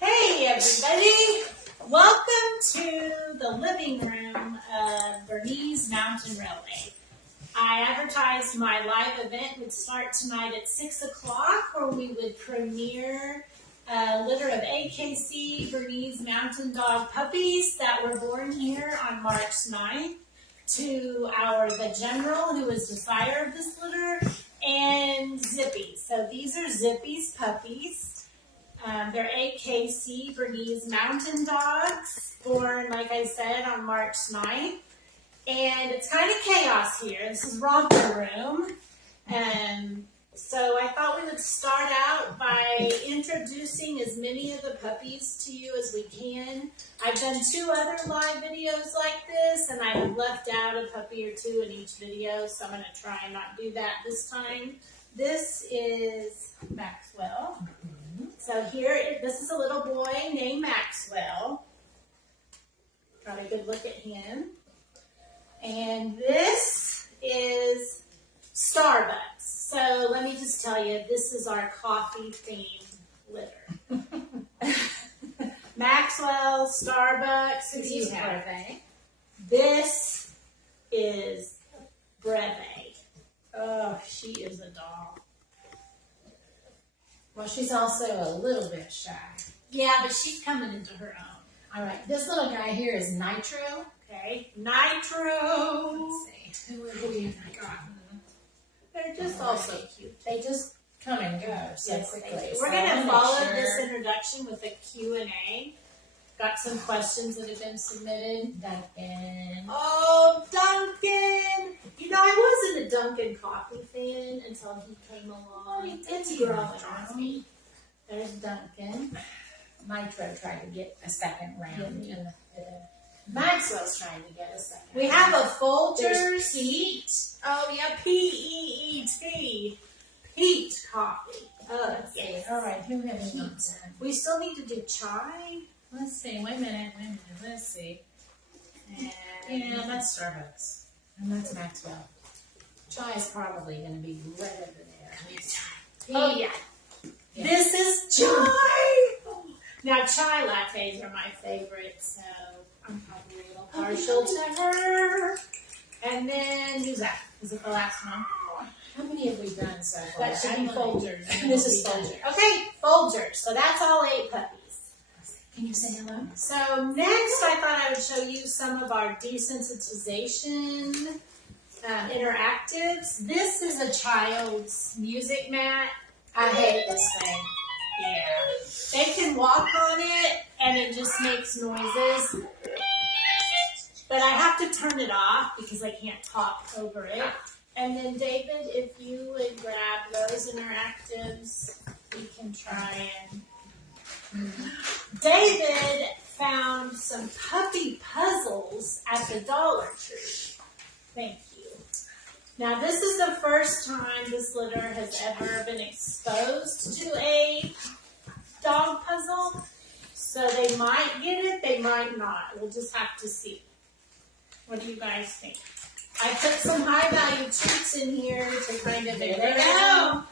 Hey everybody! Welcome to the living room of Bernese Mountain Railway. I advertised my live event would start tonight at 6 o'clock, where we would premiere a litter of AKC Bernese Mountain Dog puppies that were born here on March 9th to the General, who is the sire of this litter, and Zippy. So these are Zippy's puppies. They're AKC Bernese Mountain Dogs, born, like I said, on March 9th. And it's kind of chaos here. This is romper room. So I thought we would start out by introducing as many of the puppies to you as we can. I've done 2 other live videos like this, and I have left out a puppy or 2 in each video, so I'm going to try and not do that this time. This is Maxwell. So this is a little boy named Maxwell. Got a good look at him. And this is Starbucks. So let me just tell you, this is our coffee-themed litter. Maxwell, Starbucks. Who do you have? This is Breve. Oh, she is a doll. Well, she's also a little bit shy. Yeah, but she's coming into her own. All right, this little guy here is Nitro. Okay, Nitro. Let's see, who have we got? They're just all so cute. They just come and go so quickly. We're going to follow this introduction with a Q&A. Got some questions that have been submitted. Duncan. Oh, Duncan! You know, I wasn't a Duncan coffee fan until he came along. It's growing on me. There's Duncan. Nitro tried to get a second round. Maxwell's trying to get a second We have a Folgers. There's Pete. Oh, yeah, P-E-E-T. Pete coffee. Oh, yes. All right, who have we got? We still need to do chai. Let's see. Wait a minute. Let's see. And yeah, that's Starbucks. And that's Maxwell. Chai is probably going to be right over there. Oh, yeah. This is chai. Now, chai lattes are my favorite, so I'm probably a little partial to her. And then, who's that? Is it the last one? How many have we done so far? That should be Folgers. This is Folgers. Okay, Folgers. So that's all 8 puppies. Can you say hello? So next, I thought I would show you some of our desensitization interactives. This is a child's music mat. I hate this thing. Yeah. They can walk on it, and it just makes noises. But I have to turn it off because I can't talk over it. And then, David, if you would grab those interactives, we can try and... David found some puppy puzzles at the Dollar Tree. Thank you. Now, this is the first time this litter has ever been exposed to a dog puzzle. So they might get it, they might not. We'll just have to see. What do you guys think? I put some high-value treats in here to kind of... They know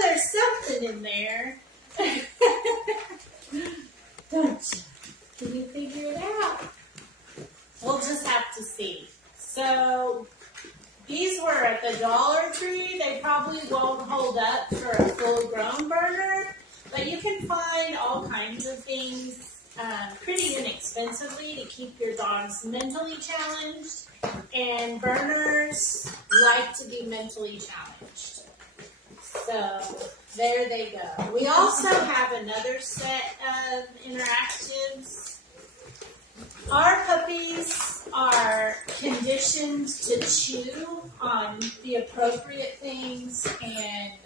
there's something in there. Don't you? Can you figure it out? We'll just have to see. So, these were at the Dollar Tree. They probably won't hold up for a full-grown burner, but you can find all kinds of things pretty inexpensively to keep your dogs mentally challenged, and burners like to be mentally challenged. So, there they go. We also have another set of interactives. Our puppies are conditioned to chew on the appropriate things, and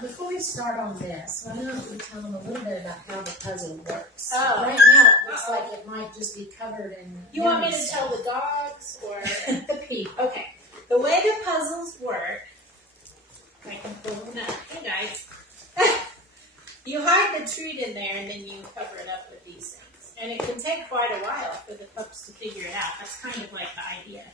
before we start on this, why don't we tell them a little bit about how the puzzle works? Oh. Right now, it looks like it might just be covered in... You want me to tell the dogs or the people? Okay. The way the puzzles work, I can pull them up. Hey, guys. You hide the treat in there, and then you cover it up with these things. And it can take quite a while for the pups to figure it out. That's kind of like the idea.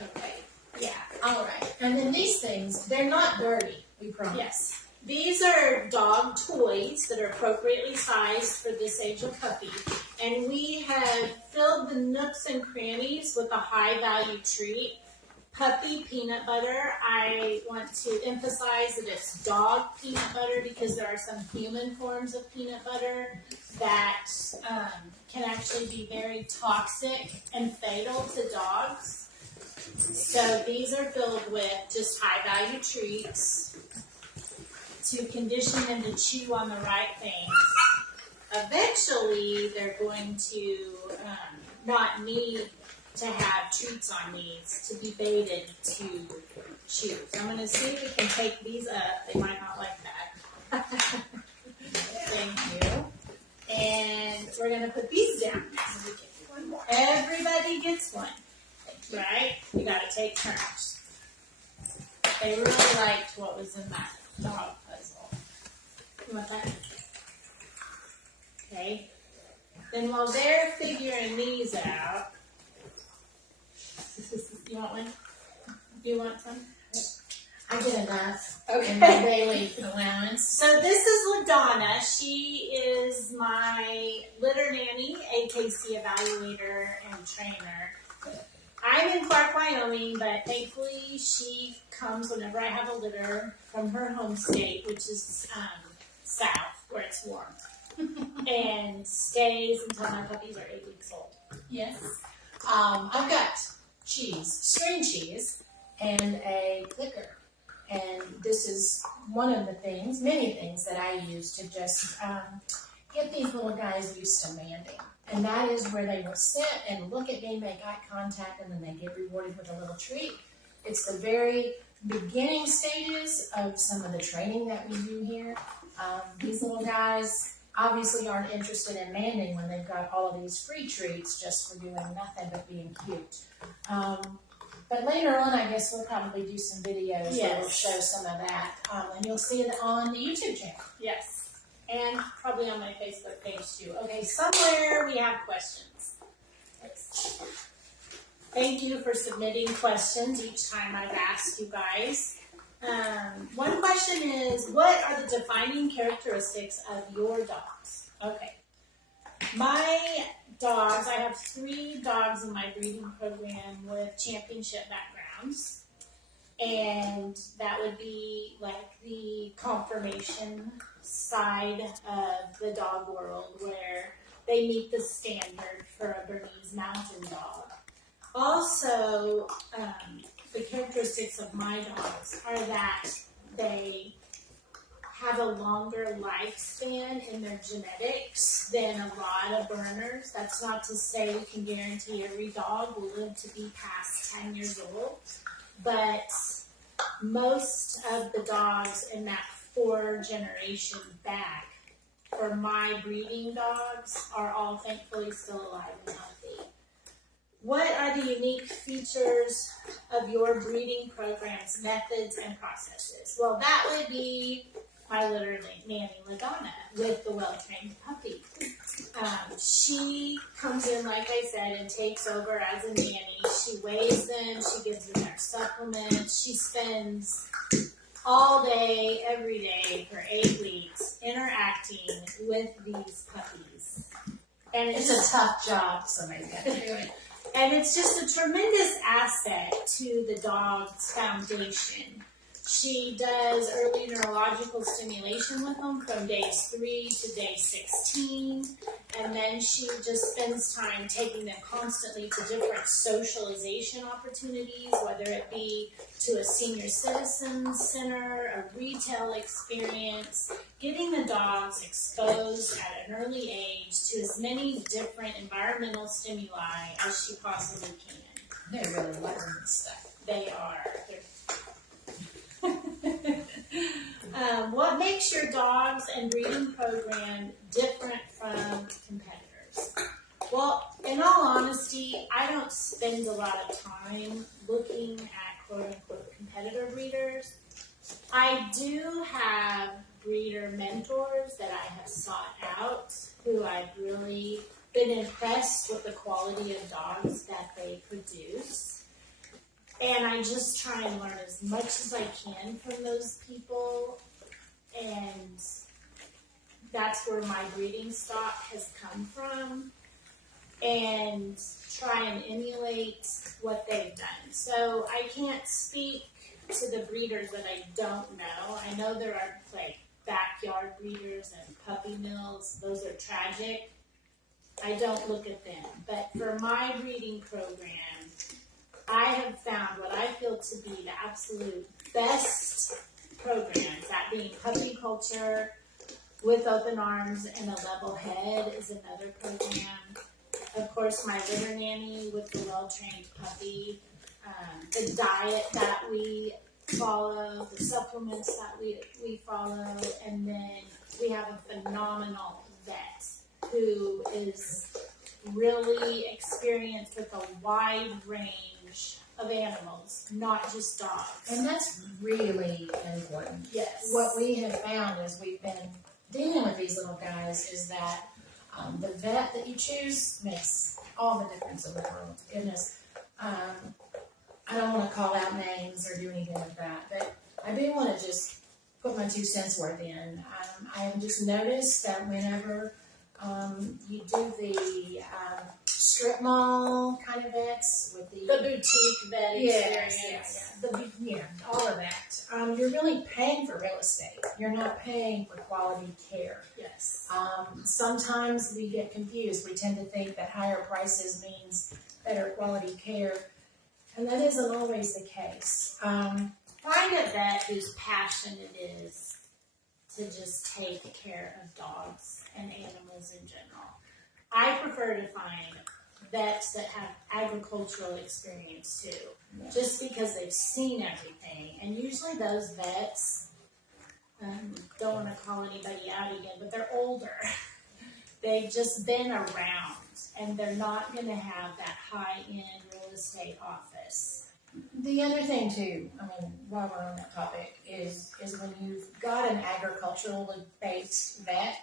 Okay. Yeah. All right. And then these things, they're not dirty, we promise. Yes. These are dog toys that are appropriately sized for this age of puppy. And we have filled the nooks and crannies with a high value treat. Puppy peanut butter. I want to emphasize that it's dog peanut butter because there are some human forms of peanut butter that can actually be very toxic and fatal to dogs. So these are filled with just high value treats to condition them to chew on the right things. Eventually, they're going to not need to have treats on these to be baited to chew. So I'm going to see if we can take these up. They might not like that. Thank you. And we're going to put these down. Everybody gets one, right? We got to take turns. They really liked what was in that dog puzzle. You want that? Okay. Then while they're figuring these out, you want one? You want some? I get enough. Okay. In my daily allowance. So this is LaDonna. She is my litter nanny, AKC evaluator, and trainer. I'm in Clark, Wyoming, but thankfully she comes whenever I have a litter from her home state, which is south, where it's warm, and stays until my puppies are 8 weeks old. Yes. I've got cheese, string cheese, and a clicker. And this is one of the things, many things that I use to just get these little guys used to manding. And that is where they will sit and look at me, make eye contact, and then they get rewarded with a little treat. It's the very beginning stages of some of the training that we do here. These little guys obviously aren't interested in manding when they've got all of these free treats just for doing nothing but being cute. But later on, I guess we'll probably do some videos that will show some of that. And you'll see it on the YouTube channel. Yes. And probably on my Facebook page too. Okay, somewhere we have questions. Thank you for submitting questions each time I've asked you guys. One question is, what are the defining characteristics of your dogs? Okay. My dogs, I have 3 dogs in my breeding program with championship backgrounds. And that would be like the conformation side of the dog world where they meet the standard for a Bernese Mountain Dog. Also, the characteristics of my dogs are that they have a longer lifespan in their genetics than a lot of Berners. That's not to say we can guarantee every dog will live to be past 10 years old, but most of the dogs in that 4 generation back for my breeding dogs are all thankfully still alive and healthy. What are the unique features of your breeding program's methods and processes? Well, that would be my litter nanny, LaDonna, with the well-trained puppy. She comes in, like I said, and takes over as a nanny. She weighs them, she gives them their supplements. She spends all day, every day, for 8 weeks, interacting with these puppies. And It's a tough job, somebody's got to do it. And it's just a tremendous asset to the dog's foundation. She does early neurological stimulation with them from days 3 to day 16. And then she just spends time taking them constantly to different socialization opportunities, whether it be to a senior citizens center, a retail experience, getting the dogs exposed at an early age to as many different environmental stimuli as she possibly can. They're really learning this stuff. They are. What makes your dogs and breeding program different from competitors? Well, in all honesty, I don't spend a lot of time looking at quote-unquote competitor breeders. I do have breeder mentors that I have sought out who I've really been impressed with the quality of dogs that they produce. And I just try and learn as much as I can from those people. and that's where my breeding stock has come from, and try and emulate what they've done. So I can't speak to the breeders that I don't know. I know there are like backyard breeders and puppy mills. Those are tragic. I don't look at them. But for my breeding program, I have found what I feel to be the absolute best programs, that being puppy culture with open arms and a level head is another program. Of course, my litter nanny with the well-trained puppy, the diet that we follow, the supplements that we follow, and then we have a phenomenal vet who is really experienced with a wide range of animals, not just dogs. And that's really important. Yes. What we have found as we've been dealing with these little guys is that the vet that you choose makes all the difference in the world. Goodness. I don't want to call out names or do anything like that, but I do want to just put my 2 cents worth in. I have just noticed that whenever you do the strip mall kind of vets with the boutique vet experience. All of that. You're really paying for real estate. You're not paying for quality care. Yes. Sometimes we get confused. We tend to think that higher prices means better quality care, and that isn't always the case. Find a vet whose passion it is to just take care of dogs and animals in general. I prefer to find vets that have agricultural experience too, just because they've seen everything. And usually those vets, don't want to call anybody out again, but they're older. They've just been around, and they're not going to have that high-end real estate office. The other thing too, I mean, while we're on that topic, is when you've got an agricultural-based vet,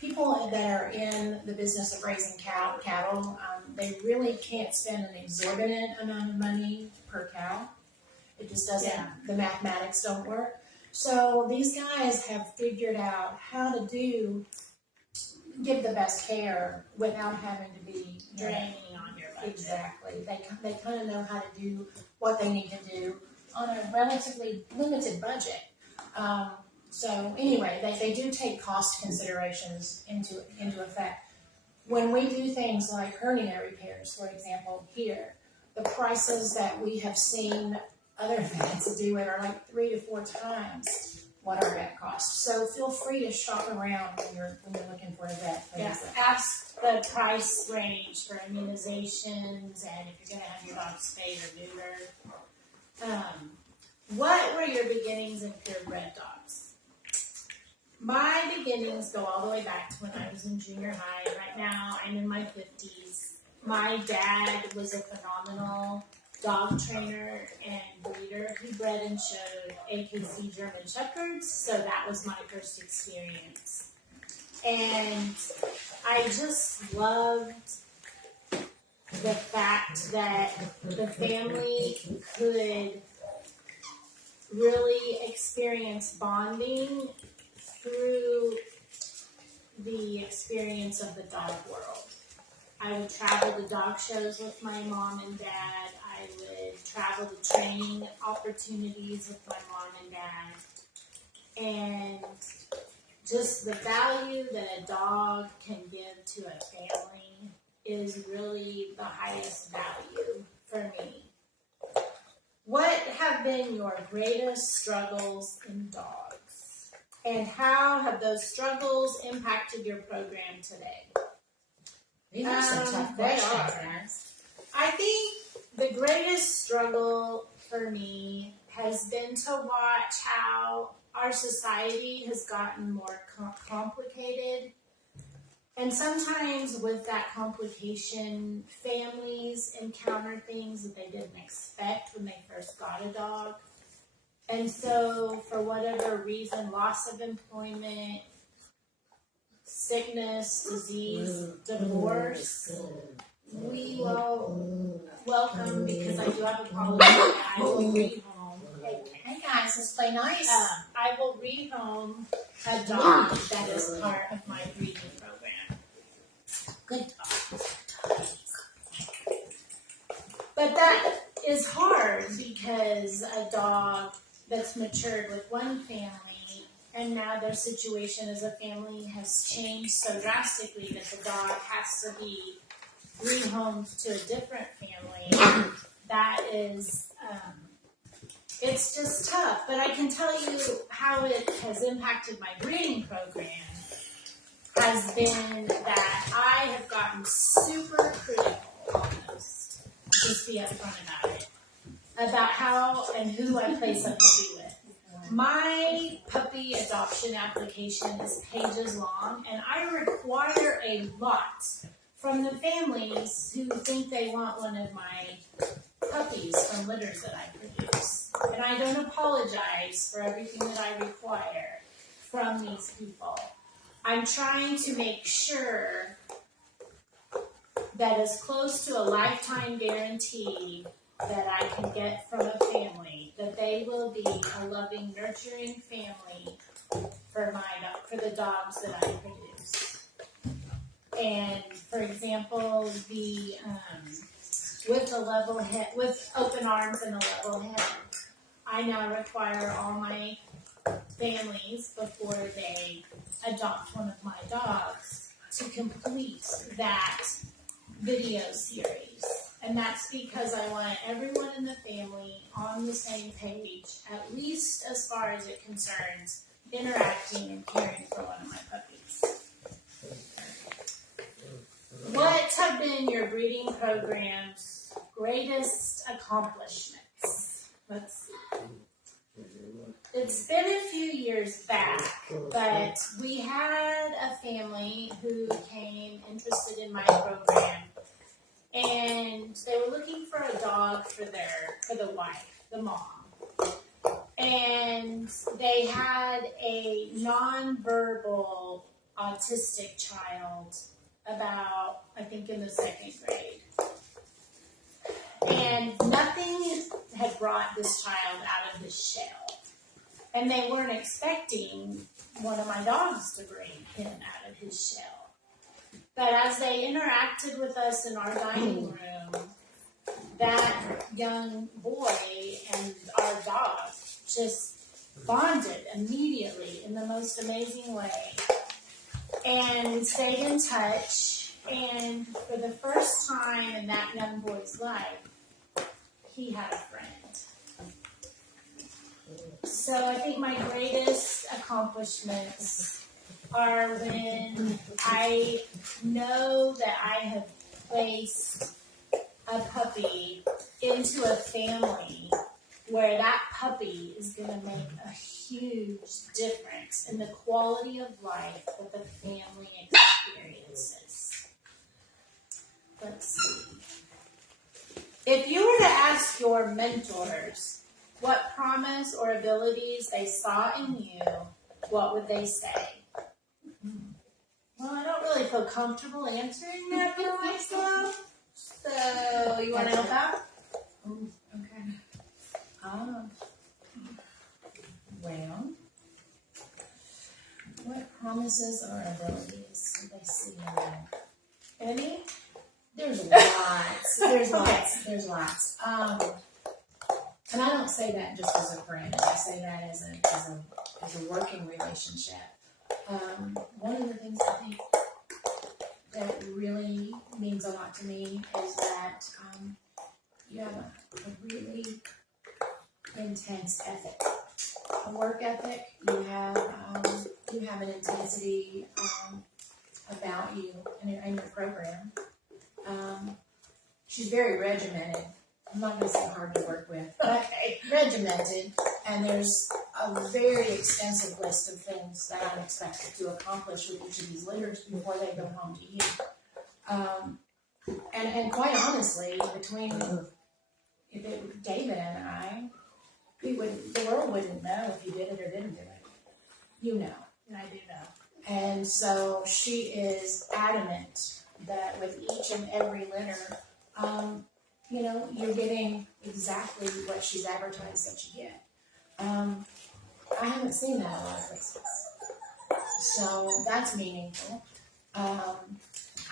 people that are in the business of raising cattle, they really can't spend an exorbitant amount of money per cow. It just doesn't, the mathematics don't work. So these guys have figured out how to give the best care without having to be Draining on your budget. Exactly. They kind of know how to do what they need to do on a relatively limited budget. So anyway, they do take cost considerations into effect. When we do things like hernia repairs, for example, here, the prices that we have seen other vets do it are like 3 to 4 times what our vet costs. So feel free to shop around when you're looking for a vet. Ask the price range for immunizations and if you're going to have your dog spayed or neutered. What were your beginnings in purebred dogs? My beginnings go all the way back to when I was in junior high. Right now, I'm in my 50s. My dad was a phenomenal dog trainer and breeder. He bred and showed AKC German Shepherds, so that was my first experience. And I just loved the fact that the family could really experience bonding through the experience of the dog world. I would travel to dog shows with my mom and dad. I would travel to training opportunities with my mom and dad. And just the value that a dog can give to a family is really the highest value for me. What have been your greatest struggles in dogs? And how have those struggles impacted your program today? These are some tough questions, guys. I think the greatest struggle for me has been to watch how our society has gotten more complicated. And sometimes with that complication, families encounter things that they didn't expect when they first got a dog. And so, for whatever reason, loss of employment, sickness, disease, divorce, we will welcome, because I do have a policy that I will rehome. Hey, guys. Let's play nice. I will rehome a dog that is part of my breeding program. Good dog. But that is hard because a dog that's matured with one family and now their situation as a family has changed so drastically that the dog has to be rehomed to a different family. That is, it's just tough. But I can tell you how it has impacted my breeding program has been that I have gotten super critical almost, just be upfront about it, about how and who I place a puppy with. My puppy adoption application is pages long, and I require a lot from the families who think they want one of my puppies from litters that I produce. And I don't apologize for everything that I require from these people. I'm trying to make sure that as close to a lifetime guarantee that I can get from a family, that they will be a loving, nurturing family for the dogs that I produce. And for example, with a level head, with open arms and a level head, I now require all my families before they adopt one of my dogs to complete that video series. And that's because I want everyone in the family on the same page, at least as far as it concerns interacting and caring for one of my puppies. What have been your breeding program's greatest accomplishments? Let's see. It's been a few years back, but we had a family who became interested in my program, and they were looking for a dog for the wife, the mom. And they had a nonverbal autistic child about, I think, in the 2nd grade. And nothing had brought this child out of his shell. And they weren't expecting one of my dogs to bring him out of his shell. But as they interacted with us in our dining room, that young boy and our dog just bonded immediately in the most amazing way and stayed in touch. And for the first time in that young boy's life, he had a friend. So I think my greatest accomplishments are when I know that I have placed a puppy into a family where that puppy is going to make a huge difference in the quality of life that the family experiences. Let's see. If you were to ask your mentors what promise or abilities they saw in you, what would they say? Well, I don't really feel comfortable answering that for myself. So, you want to help out? Ooh, okay. Well, what promises or abilities do they see in you? Any? There's lots. There's lots. And I don't say that just as a friend. I say that as a working relationship. One of the things I think that really means a lot to me is that you have a really intense ethic, a work ethic. You have an intensity about you and your program. She's very regimented. I'm not going to say hard to work with, but regimented. And there's a very extensive list of things that I'm expected to accomplish with each of these litters before they go home to you. And quite honestly, between if it were David and I, the world wouldn't know if you did it or didn't do it. You know. And I do know. And so she is adamant that with each and every litter, you're getting exactly what she's advertised that you get. I haven't seen that a lot of places. So that's meaningful.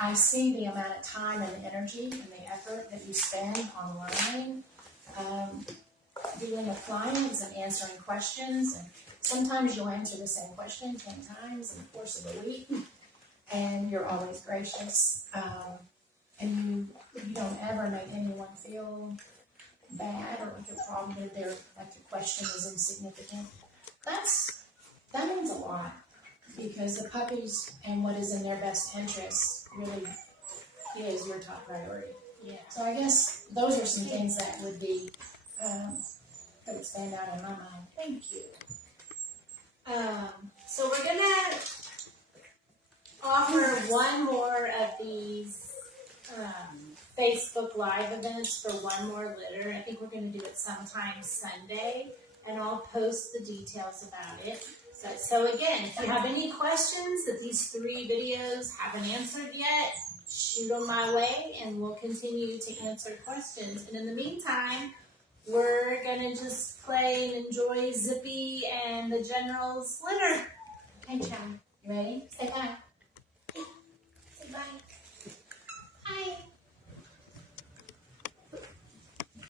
I see the amount of time and energy and the effort that you spend online dealing with clients and answering questions. And sometimes you'll answer the same question 10 times in the course of a week, and you're always gracious. And you don't ever make anyone feel bad or like a problem that the question is insignificant. That means a lot, because the puppies and what is in their best interest really is your top priority. Yeah. So I guess those are some things that would be that would stand out in my mind. Thank you. So we're gonna offer one more of these Facebook Live events for one more litter. I think we're gonna do it sometime Sunday, and I'll post the details about it. So again, if you have any questions that these 3 videos haven't answered yet, shoot them my way, and we'll continue to answer questions. And in the meantime, we're gonna just play and enjoy Zippy and the General's litter. Hey, Chad, you ready? Say bye.